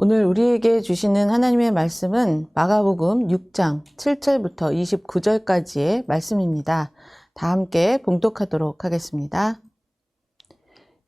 오늘 우리에게 주시는 하나님의 말씀은 마가복음 6장 7절부터 29절까지의 말씀입니다. 다 함께 봉독하도록 하겠습니다.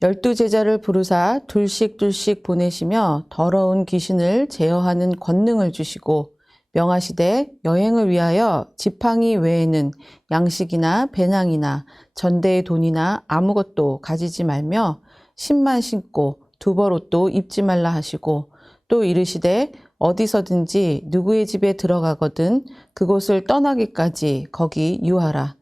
12제자를 부르사 둘씩 보내시며 더러운 귀신을 제어하는 권능을 주시고 명하시되 여행을 위하여 지팡이 외에는 양식이나 배낭이나 전대의 돈이나 아무것도 가지지 말며 신만 신고 두벌옷도 입지 말라 하시고 또 이르시되 어디서든지 누구의 집에 들어가거든 그곳을 떠나기까지 거기 유하라.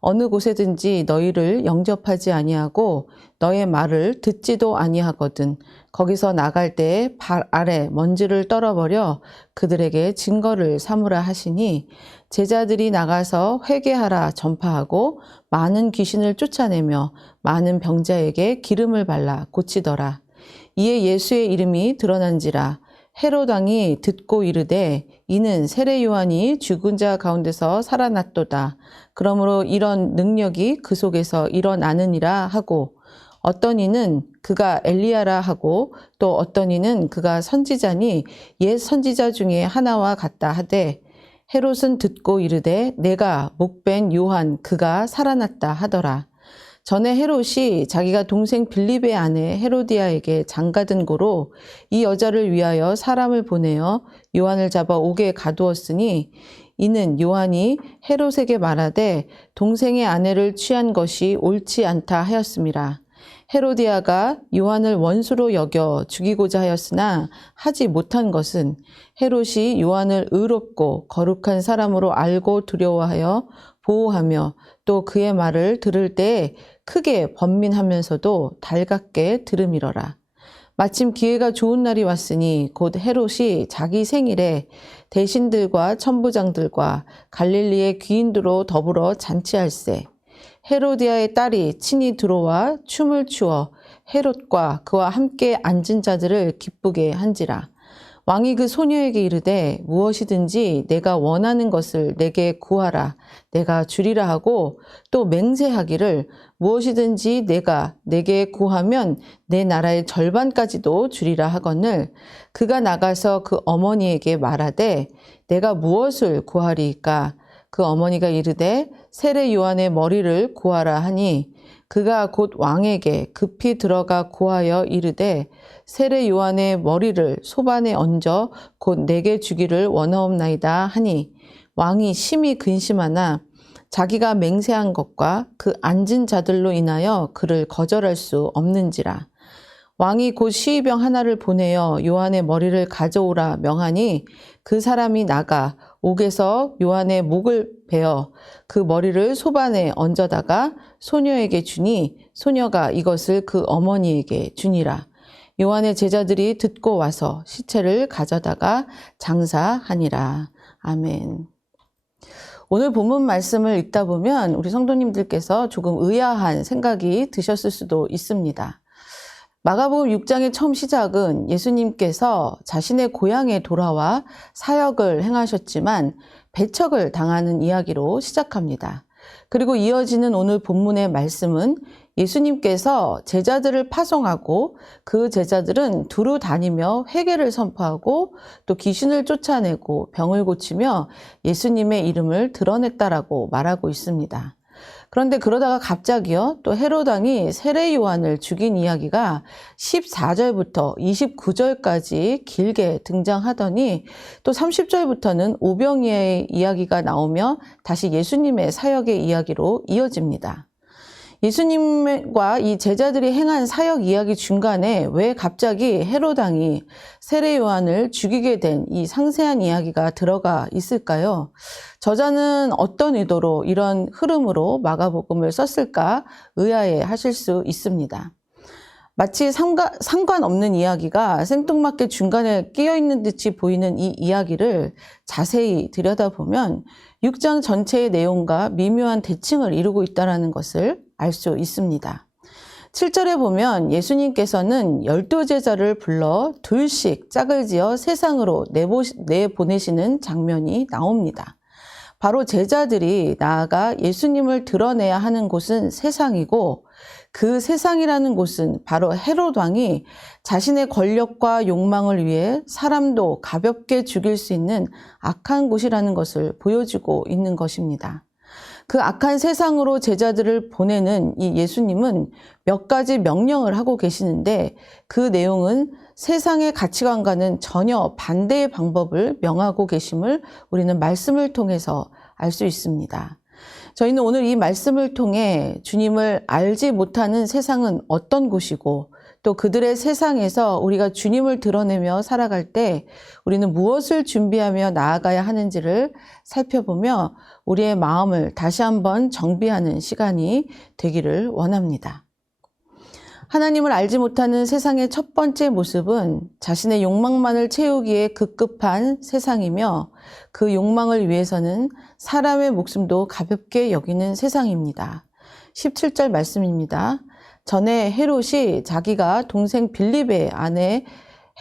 어느 곳에든지 너희를 영접하지 아니하고 너의 말을 듣지도 아니하거든. 거기서 나갈 때에 발 아래 먼지를 떨어버려 그들에게 증거를 삼으라 하시니 제자들이 나가서 회개하라 전파하고 많은 귀신을 쫓아내며 많은 병자에게 기름을 발라 고치더라. 이에 예수의 이름이 드러난지라. 헤롯 왕이 듣고 이르되 이는 세례 요한이 죽은 자 가운데서 살아났도다. 그러므로 이런 능력이 그 속에서 일어나느니라 하고 어떤 이는 그가 엘리야라 하고 또 어떤 이는 그가 선지자니 옛 선지자 중에 하나와 같다 하되 헤롯은 듣고 이르되 내가 목벤 요한 그가 살아났다 하더라. 전에 헤롯이 자기가 동생 빌립의 아내 헤로디아에게 장가든 고로 이 여자를 위하여 사람을 보내어 요한을 잡아 옥에 가두었으니 이는 요한이 헤롯에게 말하되 동생의 아내를 취한 것이 옳지 않다 하였음이라. 헤로디아가 요한을 원수로 여겨 죽이고자 하였으나 하지 못한 것은 헤롯이 요한을 의롭고 거룩한 사람으로 알고 두려워하여 보호하며 또 그의 말을 들을 때에 크게 번민하면서도 달갑게 들음이러라. 마침 기회가 좋은 날이 왔으니 곧 헤롯이 자기 생일에 대신들과 천부장들과 갈릴리의 귀인들로 더불어 잔치할세. 헤로디아의 딸이 친히 들어와 춤을 추어 헤롯과 그와 함께 앉은 자들을 기쁘게 한지라. 왕이 그 소녀에게 이르되 무엇이든지 내가 원하는 것을 내게 구하라. 내가 주리라 하고 또 맹세하기를 무엇이든지 내가 내게 구하면 내 나라의 절반까지도 주리라 하거늘 그가 나가서 그 어머니에게 말하되 내가 무엇을 구하리이까? 그 어머니가 이르되 세례 요한의 머리를 구하라 하니 그가 곧 왕에게 급히 들어가 고하여 이르되 세례 요한의 머리를 소반에 얹어 곧 내게 주기를 원하옵나이다 하니 왕이 심히 근심하나 자기가 맹세한 것과 그 앉은 자들로 인하여 그를 거절할 수 없는지라. 왕이 곧 시위병 하나를 보내어 요한의 머리를 가져오라 명하니 그 사람이 나가 옥에서 요한의 목을 베어 그 머리를 소반에 얹어다가 소녀에게 주니 소녀가 이것을 그 어머니에게 주니라. 요한의 제자들이 듣고 와서 시체를 가져다가 장사하니라. 아멘. 오늘 본문 말씀을 읽다 보면 우리 성도님들께서 조금 의아한 생각이 드셨을 수도 있습니다. 마가복음 6장의 처음 시작은 예수님께서 자신의 고향에 돌아와 사역을 행하셨지만 배척을 당하는 이야기로 시작합니다. 그리고 이어지는 오늘 본문의 말씀은 예수님께서 제자들을 파송하고 그 제자들은 두루 다니며 회개를 선포하고 또 귀신을 쫓아내고 병을 고치며 예수님의 이름을 드러냈다라고 말하고 있습니다. 그런데 그러다가 갑자기요, 또 헤롯 왕이 세례 요한을 죽인 이야기가 14절부터 29절까지 길게 등장하더니 또 30절부터는 오병이어의 이야기가 나오며 다시 예수님의 사역의 이야기로 이어집니다. 예수님과 이 제자들이 행한 사역 이야기 중간에 왜 갑자기 헤롯 왕이 세례 요한을 죽이게 된 이 상세한 이야기가 들어가 있을까요? 저자는 어떤 의도로 이런 흐름으로 마가복음을 썼을까 의아해 하실 수 있습니다. 마치 상관없는 이야기가 생뚱맞게 중간에 끼어있는 듯이 보이는 이 이야기를 자세히 들여다보면 6장 전체의 내용과 미묘한 대칭을 이루고 있다는 것을 알 수 있습니다. 7절에 보면 예수님께서는 12제자를 불러 둘씩 짝을 지어 세상으로 내보내시는 장면이 나옵니다. 바로 제자들이 나아가 예수님을 드러내야 하는 곳은 세상이고 그 세상이라는 곳은 바로 헤롯 왕이 자신의 권력과 욕망을 위해 사람도 가볍게 죽일 수 있는 악한 곳이라는 것을 보여주고 있는 것입니다. 그 악한 세상으로 제자들을 보내는 이 예수님은 몇 가지 명령을 하고 계시는데 그 내용은 세상의 가치관과는 전혀 반대의 방법을 명하고 계심을 우리는 말씀을 통해서 알 수 있습니다. 저희는 오늘 이 말씀을 통해 주님을 알지 못하는 세상은 어떤 곳이고 또 그들의 세상에서 우리가 주님을 드러내며 살아갈 때 우리는 무엇을 준비하며 나아가야 하는지를 살펴보며 우리의 마음을 다시 한번 정비하는 시간이 되기를 원합니다. 하나님을 알지 못하는 세상의 첫 번째 모습은 자신의 욕망만을 채우기에 급급한 세상이며 그 욕망을 위해서는 사람의 목숨도 가볍게 여기는 세상입니다. 17절 말씀입니다. 전에 헤롯이 자기가 동생 빌립의 아내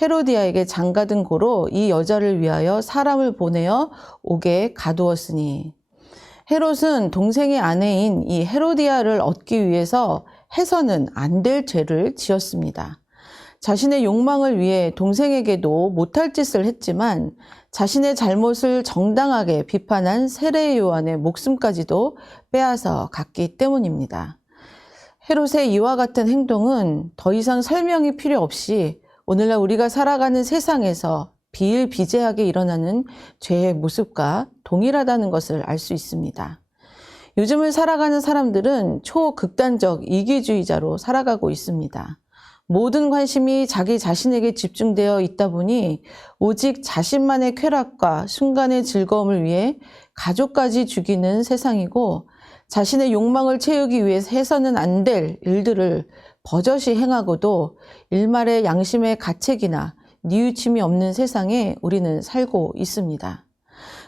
헤로디아에게 장가든 고로 이 여자를 위하여 사람을 보내어 옥에 가두었으니, 헤롯은 동생의 아내인 이 헤로디아를 얻기 위해서 해서는 안 될 죄를 지었습니다. 자신의 욕망을 위해 동생에게도 못할 짓을 했지만 자신의 잘못을 정당하게 비판한 세례 요한의 목숨까지도 빼앗아 갔기 때문입니다. 헤롯의 이와 같은 행동은 더 이상 설명이 필요 없이 오늘날 우리가 살아가는 세상에서 비일비재하게 일어나는 죄의 모습과 동일하다는 것을 알 수 있습니다. 요즘을 살아가는 사람들은 초극단적 이기주의자로 살아가고 있습니다. 모든 관심이 자기 자신에게 집중되어 있다 보니 오직 자신만의 쾌락과 순간의 즐거움을 위해 가족까지 죽이는 세상이고, 자신의 욕망을 채우기 위해 해서는 안 될 일들을 버젓이 행하고도 일말의 양심의 가책이나 뉘우침이 없는 세상에 우리는 살고 있습니다.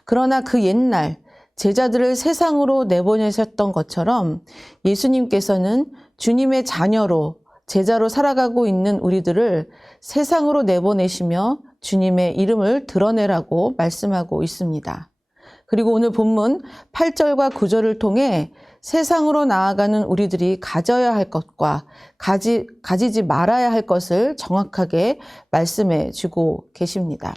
그러나 그 옛날 제자들을 세상으로 내보내셨던 것처럼 예수님께서는 주님의 자녀로 제자로 살아가고 있는 우리들을 세상으로 내보내시며 주님의 이름을 드러내라고 말씀하고 있습니다. 그리고 오늘 본문 8절과 9절을 통해 세상으로 나아가는 우리들이 가져야 할 것과 가지지 말아야 할 것을 정확하게 말씀해 주고 계십니다.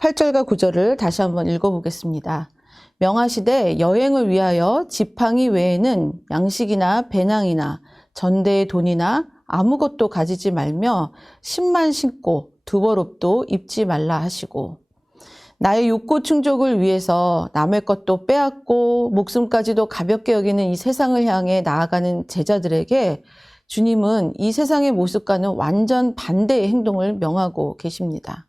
8절과 9절을 다시 한번 읽어보겠습니다. 명하시되 여행을 위하여 지팡이 외에는 양식이나 배낭이나 전대의 돈이나 아무것도 가지지 말며 신만 신고 두벌옷도 입지 말라 하시고, 나의 욕구 충족을 위해서 남의 것도 빼앗고 목숨까지도 가볍게 여기는 이 세상을 향해 나아가는 제자들에게 주님은 이 세상의 모습과는 완전 반대의 행동을 명하고 계십니다.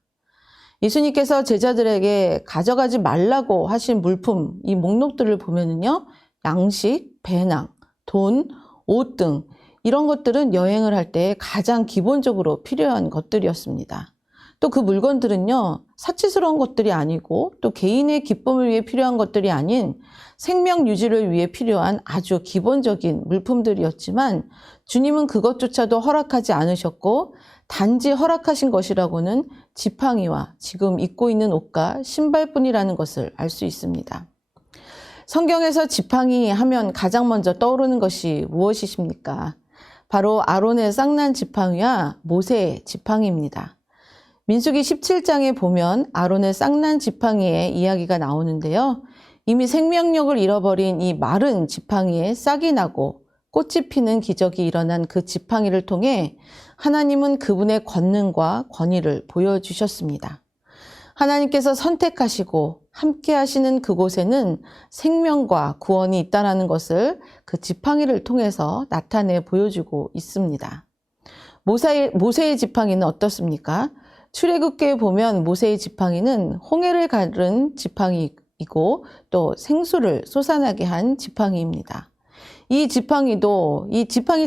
예수님께서 제자들에게 가져가지 말라고 하신 물품, 이 목록들을 보면은요, 양식, 배낭, 돈, 옷 등 이런 것들은 여행을 할 때 가장 기본적으로 필요한 것들이었습니다. 또 그 물건들은요, 사치스러운 것들이 아니고 또 개인의 기쁨을 위해 필요한 것들이 아닌 생명 유지를 위해 필요한 아주 기본적인 물품들이었지만 주님은 그것조차도 허락하지 않으셨고, 단지 허락하신 것이라고는 지팡이와 지금 입고 있는 옷과 신발뿐이라는 것을 알 수 있습니다. 성경에서 지팡이 하면 가장 먼저 떠오르는 것이 무엇이십니까? 바로 아론의 쌍난 지팡이와 모세의 지팡이입니다. 민수기 17장에 보면 아론의 쌍난 지팡이의 이야기가 나오는데요. 이미 생명력을 잃어버린 이 마른 지팡이에 싹이 나고 꽃이 피는 기적이 일어난 그 지팡이를 통해 하나님은 그분의 권능과 권위를 보여주셨습니다. 하나님께서 선택하시고 함께 하시는 그곳에는 생명과 구원이 있다는 것을 그 지팡이를 통해서 나타내 보여주고 있습니다. 모세의 지팡이는 어떻습니까? 출애굽기에 보면 모세의 지팡이는 홍해를 가른 지팡이이고 또 생수를 솟아나게 한 지팡이입니다. 이 지팡이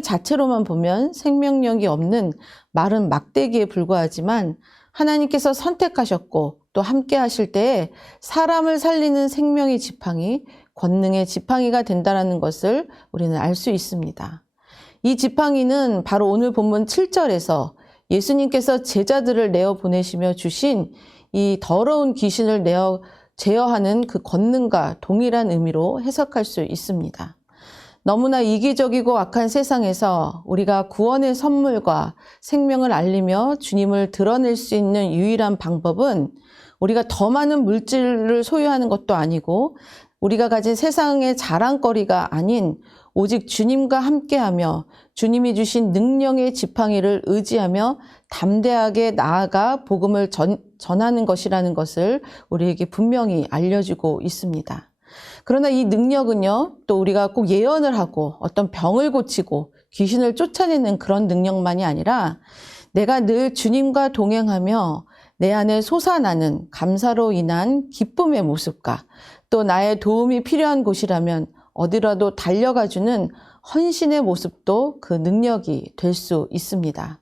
자체로만 보면 생명력이 없는 마른 막대기에 불과하지만 하나님께서 선택하셨고 또 함께 하실 때에 사람을 살리는 생명의 지팡이, 권능의 지팡이가 된다는 것을 우리는 알 수 있습니다. 이 지팡이는 바로 오늘 본문 7절에서 예수님께서 제자들을 내어 보내시며 주신 이 더러운 귀신을 제어하는 그 권능과 동일한 의미로 해석할 수 있습니다. 너무나 이기적이고 악한 세상에서 우리가 구원의 선물과 생명을 알리며 주님을 드러낼 수 있는 유일한 방법은 우리가 더 많은 물질을 소유하는 것도 아니고 우리가 가진 세상의 자랑거리가 아닌 오직 주님과 함께하며 주님이 주신 능력의 지팡이를 의지하며 담대하게 나아가 복음을 전하는 것이라는 것을 우리에게 분명히 알려주고 있습니다. 그러나 이 능력은요, 또 우리가 꼭 예언을 하고 어떤 병을 고치고 귀신을 쫓아내는 그런 능력만이 아니라 내가 늘 주님과 동행하며 내 안에 솟아나는 감사로 인한 기쁨의 모습과 또 나의 도움이 필요한 곳이라면 어디라도 달려가주는 헌신의 모습도 그 능력이 될 수 있습니다.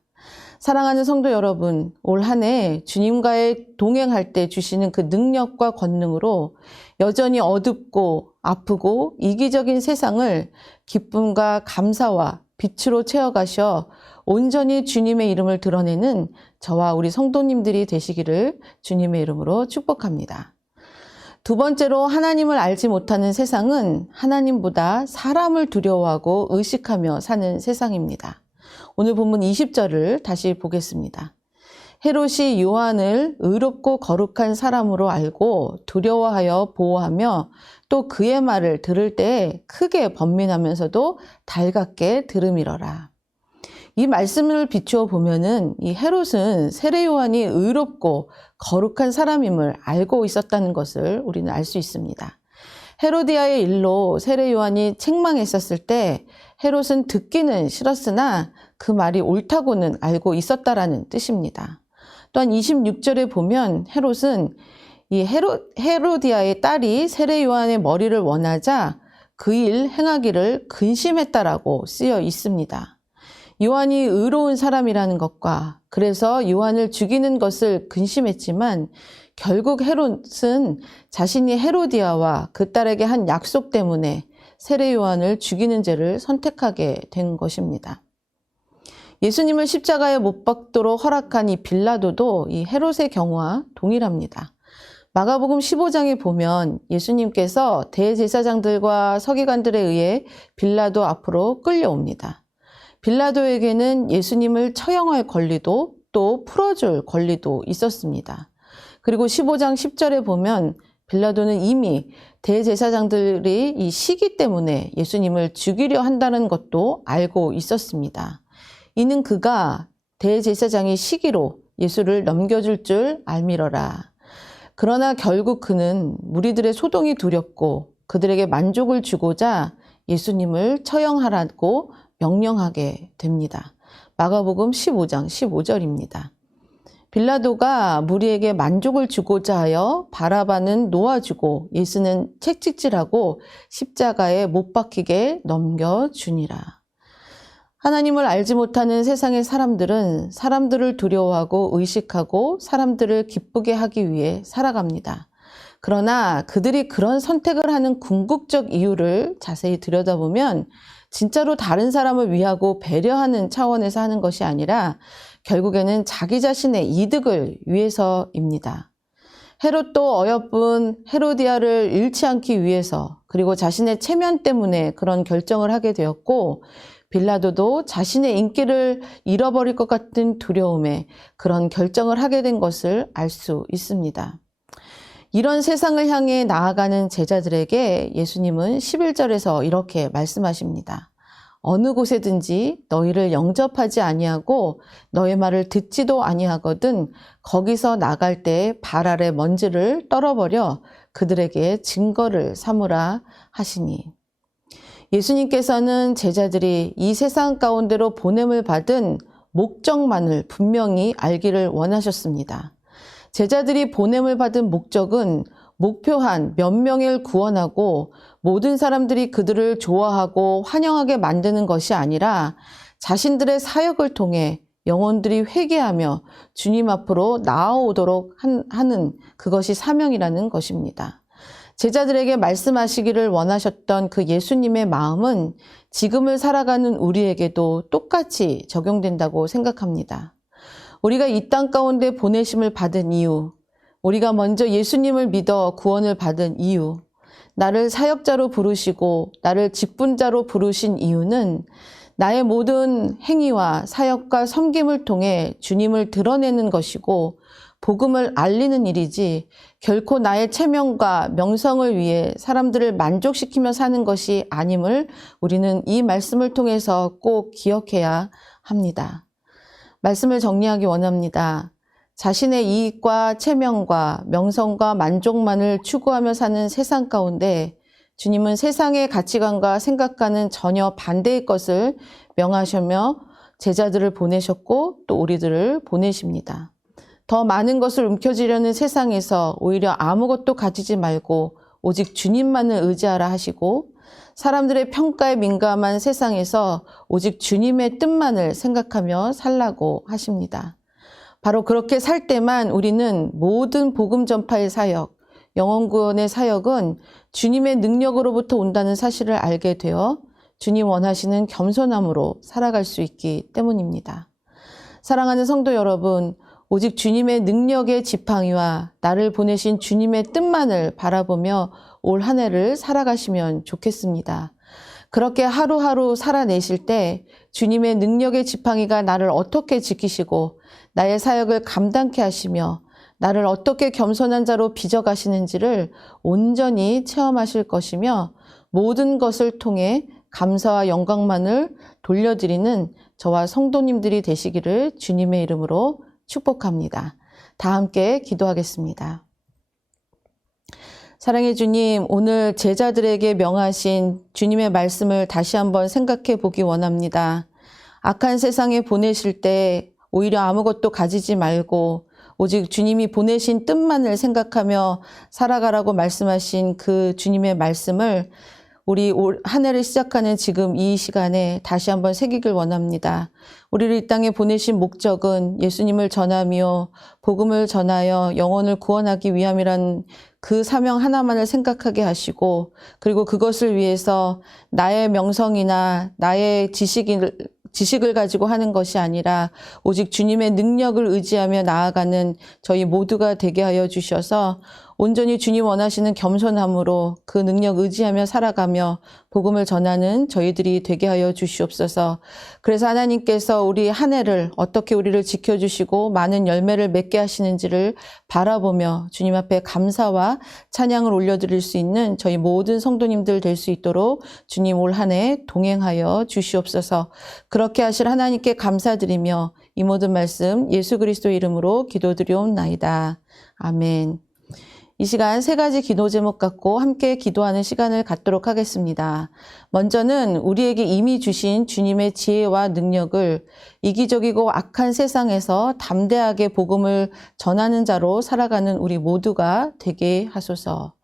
사랑하는 성도 여러분, 올 한 해 주님과의 동행할 때 주시는 그 능력과 권능으로 여전히 어둡고 아프고 이기적인 세상을 기쁨과 감사와 빛으로 채워가셔 온전히 주님의 이름을 드러내는 저와 우리 성도님들이 되시기를 주님의 이름으로 축복합니다. 두 번째로, 하나님을 알지 못하는 세상은 하나님보다 사람을 두려워하고 의식하며 사는 세상입니다. 오늘 본문 20절을 다시 보겠습니다. 헤롯이 요한을 의롭고 거룩한 사람으로 알고 두려워하여 보호하며 또 그의 말을 들을 때에 크게 번민하면서도 달갑게 들음이러라. 이 말씀을 비추어 보면은 이 헤롯은 세례 요한이 의롭고 거룩한 사람임을 알고 있었다는 것을 우리는 알 수 있습니다. 헤로디아의 일로 세례 요한이 책망했었을 때 헤롯은 듣기는 싫었으나 그 말이 옳다고는 알고 있었다라는 뜻입니다. 또한 26절에 보면 헤롯은 이 헤로디아의 딸이 세례 요한의 머리를 원하자 그 일 행하기를 근심했다라고 쓰여 있습니다. 요한이 의로운 사람이라는 것과 그래서 요한을 죽이는 것을 근심했지만 결국 헤롯은 자신이 헤로디아와 그 딸에게 한 약속 때문에 세례 요한을 죽이는 죄를 선택하게 된 것입니다. 예수님을 십자가에 못 박도록 허락한 이 빌라도도 이 헤롯의 경우와 동일합니다. 마가복음 15장에 보면 예수님께서 대제사장들과 서기관들에 의해 빌라도 앞으로 끌려옵니다. 빌라도에게는 예수님을 처형할 권리도 또 풀어줄 권리도 있었습니다. 그리고 15장 10절에 보면 빌라도는 이미 대제사장들이 이 시기 때문에 예수님을 죽이려 한다는 것도 알고 있었습니다. 이는 그가 대제사장의 시기로 예수를 넘겨줄 줄 알미러라. 그러나 결국 그는 무리들의 소동이 두렵고 그들에게 만족을 주고자 예수님을 처형하라고 명령하게 됩니다. 마가복음 15장 15절입니다. 빌라도가 무리에게 만족을 주고자 하여 바라바는 놓아주고 예수는 채찍질하고 십자가에 못 박히게 넘겨주니라. 하나님을 알지 못하는 세상의 사람들은 사람들을 두려워하고 의식하고 사람들을 기쁘게 하기 위해 살아갑니다. 그러나 그들이 그런 선택을 하는 궁극적 이유를 자세히 들여다보면 진짜로 다른 사람을 위하고 배려하는 차원에서 하는 것이 아니라 결국에는 자기 자신의 이득을 위해서입니다. 헤롯도 어여쁜 헤로디아를 잃지 않기 위해서 그리고 자신의 체면 때문에 그런 결정을 하게 되었고 빌라도도 자신의 인기를 잃어버릴 것 같은 두려움에 그런 결정을 하게 된 것을 알 수 있습니다. 이런 세상을 향해 나아가는 제자들에게 예수님은 11절에서 이렇게 말씀하십니다. 어느 곳에든지 너희를 영접하지 아니하고 너의 말을 듣지도 아니하거든 거기서 나갈 때 발 아래 먼지를 떨어버려 그들에게 증거를 삼으라 하시니. 예수님께서는 제자들이 이 세상 가운데로 보냄을 받은 목적만을 분명히 알기를 원하셨습니다. 제자들이 보냄을 받은 목적은 목표한 몇 명을 구원하고 모든 사람들이 그들을 좋아하고 환영하게 만드는 것이 아니라 자신들의 사역을 통해 영혼들이 회개하며 주님 앞으로 나아오도록 하는 그것이 사명이라는 것입니다. 제자들에게 말씀하시기를 원하셨던 그 예수님의 마음은 지금을 살아가는 우리에게도 똑같이 적용된다고 생각합니다. 우리가 이 땅 가운데 보내심을 받은 이유, 우리가 먼저 예수님을 믿어 구원을 받은 이유, 나를 사역자로 부르시고 나를 직분자로 부르신 이유는 나의 모든 행위와 사역과 섬김을 통해 주님을 드러내는 것이고 복음을 알리는 일이지 결코 나의 체면과 명성을 위해 사람들을 만족시키며 사는 것이 아님을 우리는 이 말씀을 통해서 꼭 기억해야 합니다. 말씀을 정리하기 원합니다. 자신의 이익과 체면과 명성과 만족만을 추구하며 사는 세상 가운데 주님은 세상의 가치관과 생각과는 전혀 반대의 것을 명하시며 제자들을 보내셨고 또 우리들을 보내십니다. 더 많은 것을 움켜쥐려는 세상에서 오히려 아무것도 가지지 말고 오직 주님만을 의지하라 하시고, 사람들의 평가에 민감한 세상에서 오직 주님의 뜻만을 생각하며 살라고 하십니다. 바로 그렇게 살 때만 우리는 모든 복음 전파의 사역, 영혼구원의 사역은 주님의 능력으로부터 온다는 사실을 알게 되어 주님 원하시는 겸손함으로 살아갈 수 있기 때문입니다. 사랑하는 성도 여러분, 오직 주님의 능력의 지팡이와 나를 보내신 주님의 뜻만을 바라보며 올 한 해를 살아가시면 좋겠습니다. 그렇게 하루하루 살아내실 때 주님의 능력의 지팡이가 나를 어떻게 지키시고 나의 사역을 감당케 하시며 나를 어떻게 겸손한 자로 빚어가시는지를 온전히 체험하실 것이며, 모든 것을 통해 감사와 영광만을 돌려드리는 저와 성도님들이 되시기를 주님의 이름으로 축복합니다. 다 함께 기도하겠습니다. 사랑의 주님, 오늘 제자들에게 명하신 주님의 말씀을 다시 한번 생각해 보기 원합니다. 악한 세상에 보내실 때 오히려 아무것도 가지지 말고 오직 주님이 보내신 뜻만을 생각하며 살아가라고 말씀하신 그 주님의 말씀을 우리 올 한 해를 시작하는 지금 이 시간에 다시 한번 새기길 원합니다. 우리를 이 땅에 보내신 목적은 예수님을 전하며 복음을 전하여 영혼을 구원하기 위함이란 그 사명 하나만을 생각하게 하시고, 그리고 그것을 위해서 나의 명성이나 나의 지식을 가지고 하는 것이 아니라 오직 주님의 능력을 의지하며 나아가는 저희 모두가 되게 하여 주셔서 온전히 주님 원하시는 겸손함으로 그 능력 의지하며 살아가며 복음을 전하는 저희들이 되게 하여 주시옵소서. 그래서 하나님께서 우리 한 해를 어떻게 우리를 지켜주시고 많은 열매를 맺게 하시는지를 바라보며 주님 앞에 감사와 찬양을 올려드릴 수 있는 저희 모든 성도님들 될 수 있도록 주님 올 한 해 동행하여 주시옵소서. 그렇게 하실 하나님께 감사드리며 이 모든 말씀 예수 그리스도 이름으로 기도드리옵나이다. 아멘. 이 시간 세 가지 기도 제목 갖고 함께 기도하는 시간을 갖도록 하겠습니다. 먼저는 우리에게 이미 주신 주님의 지혜와 능력을 이기적이고 악한 세상에서 담대하게 복음을 전하는 자로 살아가는 우리 모두가 되게 하소서.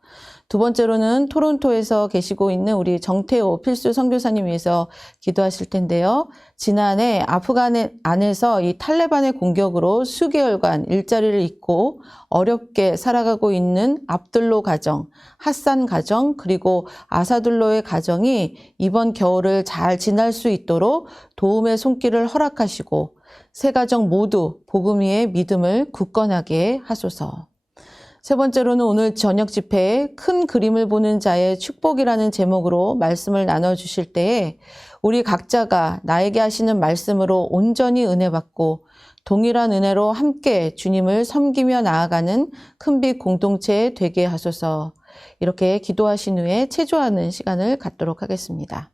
두 번째로는 토론토에서 계시고 있는 우리 정태호 필수 선교사님 위해서 기도하실 텐데요. 지난해 아프간 안에서 이 탈레반의 공격으로 수개월간 일자리를 잃고 어렵게 살아가고 있는 압둘로 가정, 하산 가정, 그리고 아사둘로의 가정이 이번 겨울을 잘 지날 수 있도록 도움의 손길을 허락하시고 세 가정 모두 복음 위에 믿음을 굳건하게 하소서. 세 번째로는 오늘 저녁 집회에 큰 그림을 보는 자의 축복이라는 제목으로 말씀을 나눠주실 때에 우리 각자가 나에게 하시는 말씀으로 온전히 은혜 받고 동일한 은혜로 함께 주님을 섬기며 나아가는 큰빛 공동체 되게 하소서. 이렇게 기도하신 후에 체조하는 시간을 갖도록 하겠습니다.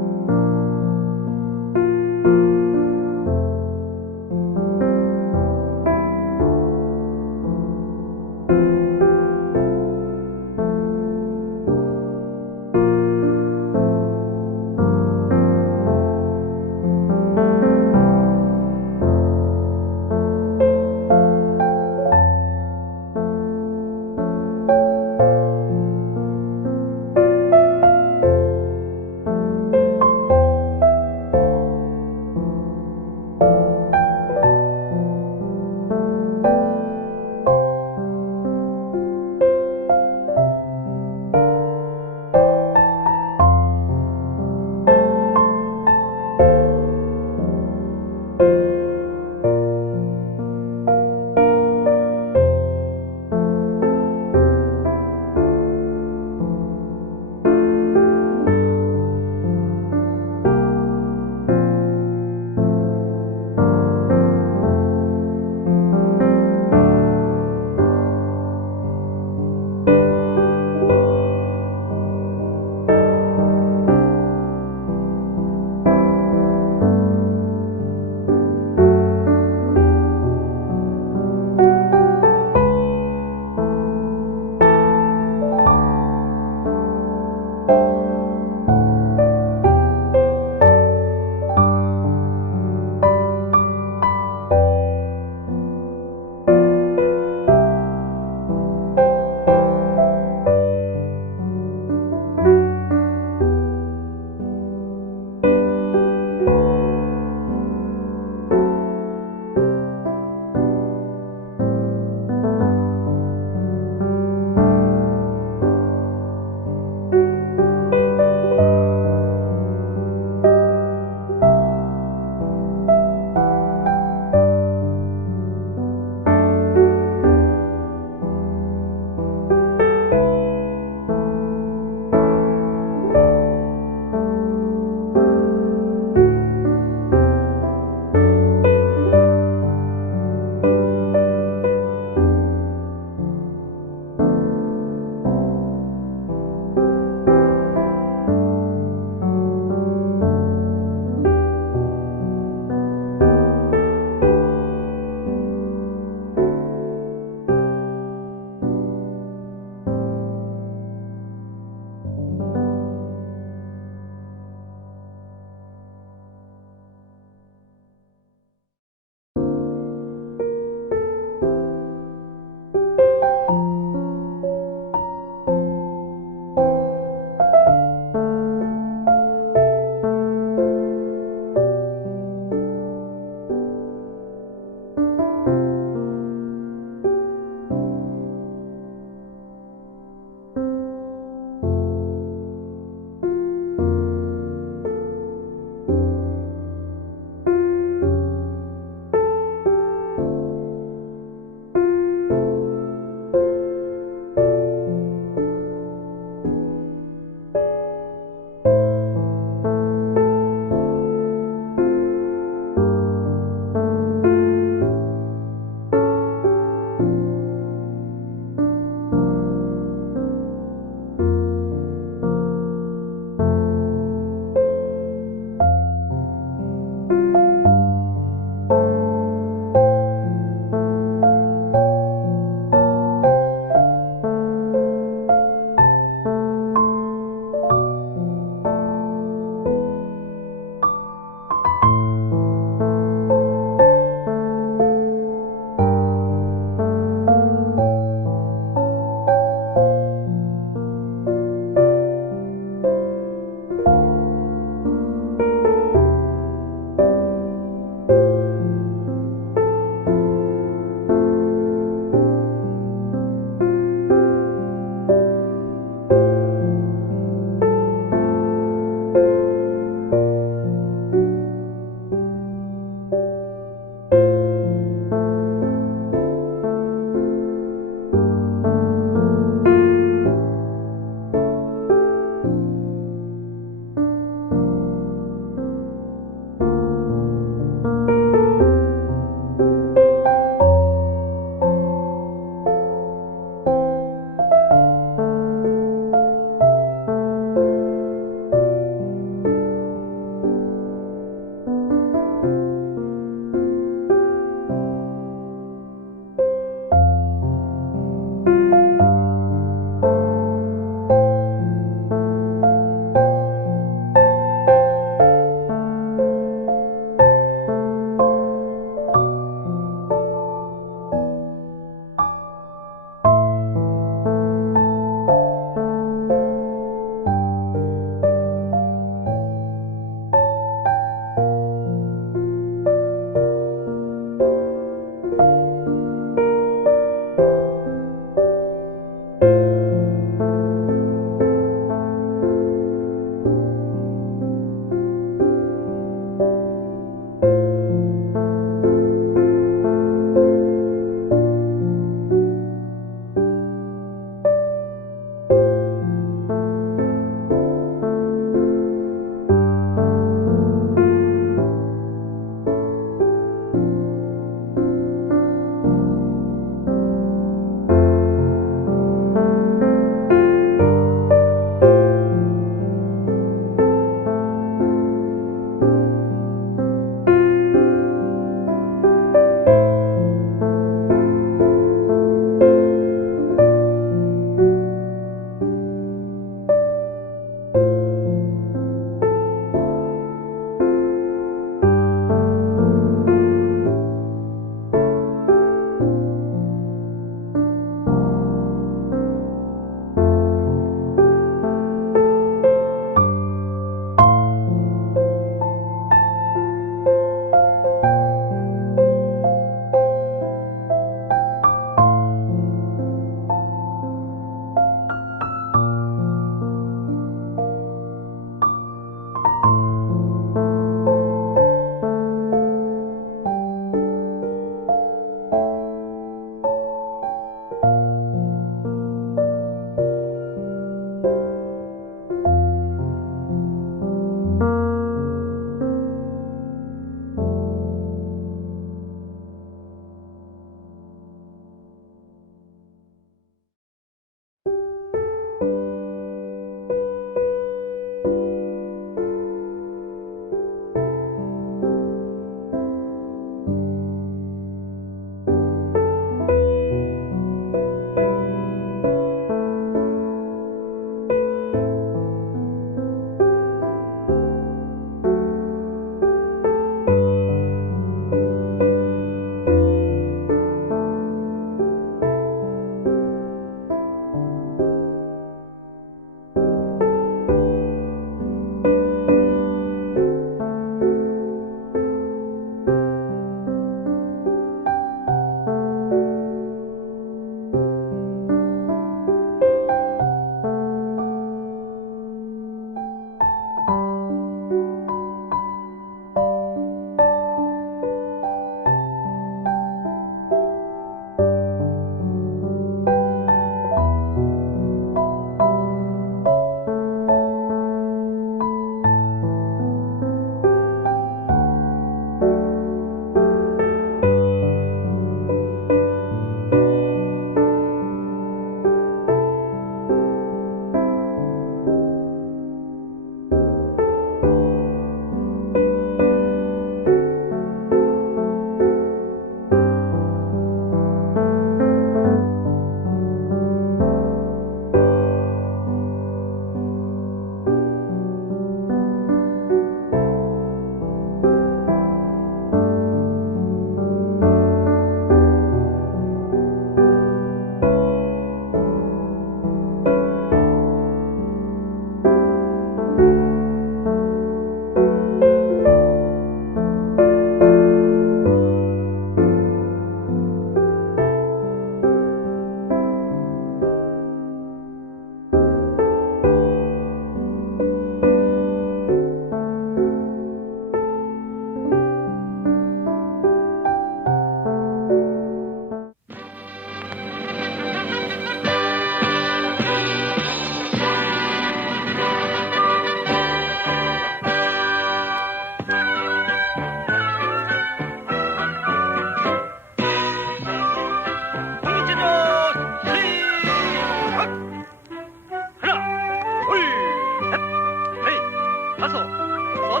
다섯, 여섯,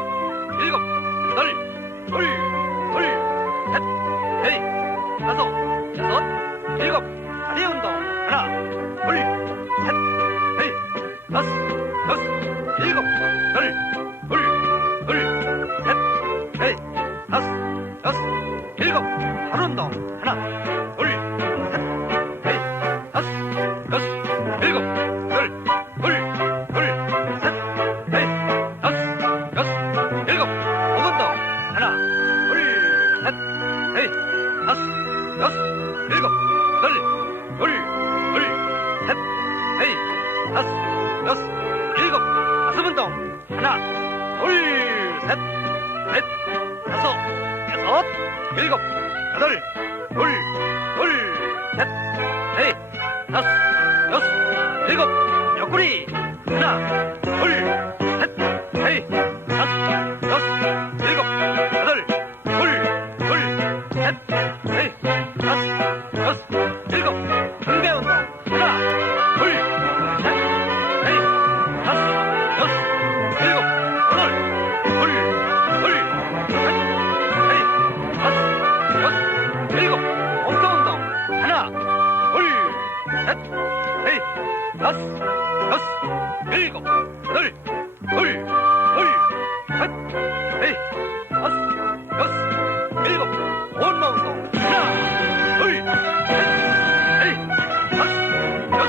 일곱, 여덟, 둘, 셋, 넷, 다섯, 여섯, 일곱, 다리 운동. 하나, 둘, 셋, 넷, 다섯, 일곱, 여덟, 둘, 셋, 넷, 다섯, 일곱, 발 운동. 하나, 둘, 셋, 넷, 다섯, 일곱, 여덟, 셋, 넷, 다섯, 일곱, 목 운동. 하나, 둘, 셋, 넷, 다섯, 일곱, 여덟, 셋, 넷, 다섯, 일곱, 가슴 운동. 하나, 둘, 셋, 넷, 다섯, 여섯, 일곱, 여덟, 셋, 넷, 다섯, 일곱, 옆구리. 하나, 둘, 셋, 넷, 다섯, 일곱, 여덟, 셋, 넷, 다섯, 일곱, 등배 운동. 하나, 둘, 셋, 넷, 다섯, 일곱, 여덟, 셋, 넷, 다섯, 일곱, 엉터 운동. 하나, 둘, 셋, 넷, 다섯, 일곱, 여덟, 셋, 넷, 다섯, 일곱, 온몸 운동. 하나, 둘, 셋, 넷, 다섯,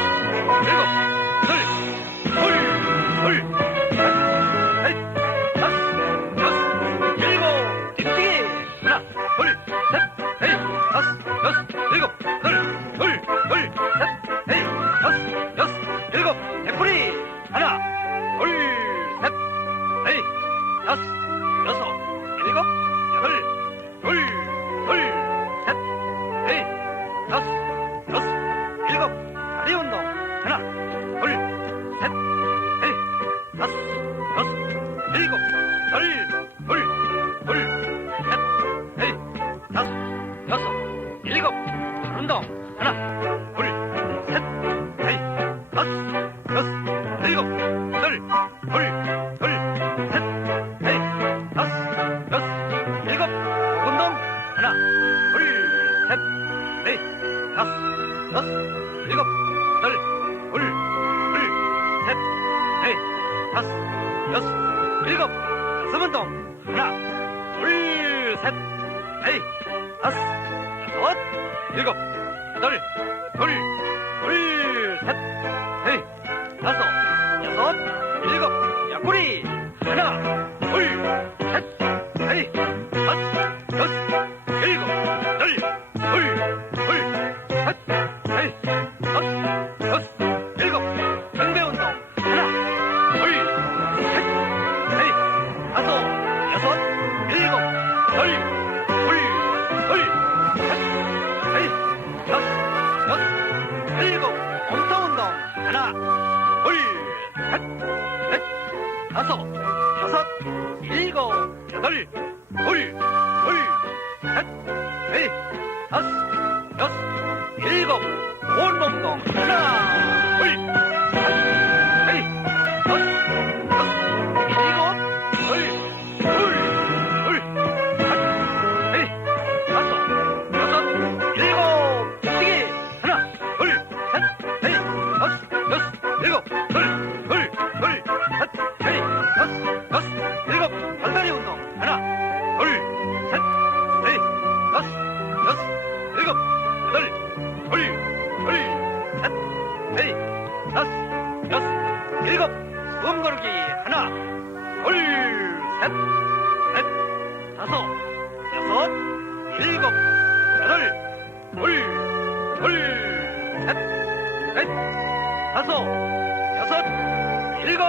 일곱, 여덟, 셋, 넷, 다섯, 일곱, 뒤뛰기. 하나, 둘, 셋, 넷, 다섯, 일곱, 여덟, 셋, 넷, 다섯, 일곱, 옆구리. 하나, 둘, 셋, 넷, 다섯, 여섯, 일곱, 여덟, 셋, 넷, 다섯, 일곱, 다리 운동. 하나, 둘, 셋, 넷, 다섯, 일곱, 셋, 넷, 다섯, 일곱, 발 운동. 하나, 둘, 셋, 넷, 다섯, 일곱, 여덟, 셋, 넷, 다섯, 일곱, 목 운동. 하나, 둘, 셋, 넷, 다섯, 일곱, 여덟, 셋, 넷, 다섯, 일곱, 가슴 운동. 하나, 둘, 셋, 넷, 다섯, 여섯, 일곱, 여덟, 셋, 넷, 다섯, 여섯, 일곱, 옆구리. 하나, 둘, 셋, 넷, 다섯, 일곱, 여덟, 셋, 넷, 다섯, 일곱, 등배 운동. 하나, 둘, 셋, 넷, 다섯, 여섯, 일곱, 여덟, 셋, 넷, 다섯, 일곱, 엉터 운동. 하나, 둘, 셋, 넷, 다섯, 여섯, 일곱, 여덟, 셋, 넷, 다섯, 일곱, 온몸 운동. 하나, 둘, 셋, 넷, 다섯, 일곱, 셋, 넷, 다섯, 여섯, 일곱, 뛰기. 하나, 둘, 셋, 넷, 다섯, 일곱, 셋, 넷, 다섯, 일곱, 발다리 운동. 하나, 둘, 셋, 넷, 다섯, 일곱, 여덟, 셋, 넷, 다섯, 일곱, 숨 고르기. 하나, 둘, 셋, 넷, 다섯, 여섯, 일곱, 여덟, 셋, 넷, 다섯, 여섯, 일곱,